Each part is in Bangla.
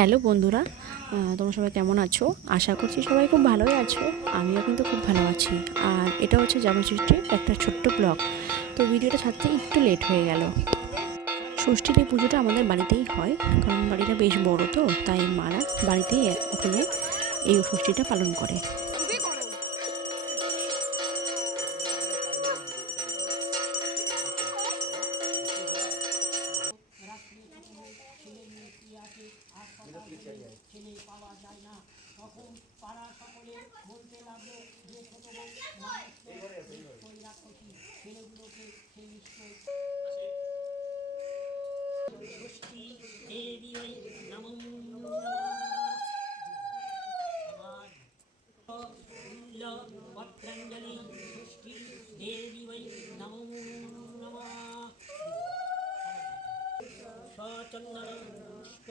হ্যালো বন্ধুরা, তোমরা সবাই কেমন আছো? আশা করছি সবাই খুব ভালোই আছো। আমিও কিন্তু খুব ভালো আছি। আর এটা হচ্ছে জামাই ষষ্ঠীর একটা ছোট্ট ব্লগ। তো ভিডিওটা ছাড়তে একটু লেট হয়ে গেল। ষষ্ঠীর এই পুজোটা আমাদের বাড়িতেই হয়, কারণ বাড়িটা বেশ বড়, তো তাই মারা বাড়িতেই উঠোনে এই ষষ্ঠীটা পালন করে। ছেলে পাওয়া যায় না, তখন পাড়া সকলে বলতে লাগলো যে ছোট বউ রাক্ষসী ছেলেগুলোকে সে নিশ্চয় ষষ্ঠী দেবী ওই নমঃ পত্রাঞ্জলি ষষ্ঠী দেবী ওই নমঃ নমঃ সচন্দন পুষ্প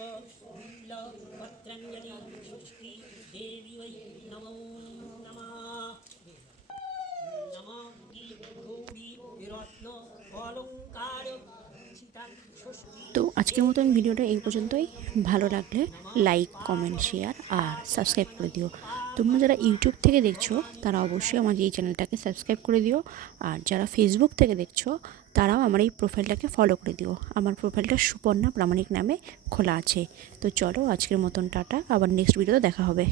মূল্য পত্রাঞ্জলি ষষ্ঠী দেবী ওই নমো নমঃ নমঃ গৌরী রত্ন অলঙ্কার। তো আজকের মতন ভিডিওটা এই পর্যন্তই। ভালো লাগলে লাইক, কমেন্ট, শেয়ার আর সাবস্ক্রাইব করে দিও। তোমরা যারা ইউটিউব থেকে দেখছো তারা অবশ্যই আমার এই চ্যানেলটাকে সাবস্ক্রাইব করে দিও। আর যারা ফেসবুক থেকে দেখছো তারাও আমার এই প্রোফাইলটাকে ফলো করে দিও। আমার প্রোফাইলটা সুপর্ণা প্রামাণিক নামে খোলা আছে। তো চলো আজকের মতন টাটা, আবার নেক্সট ভিডিওতে দেখা হবে।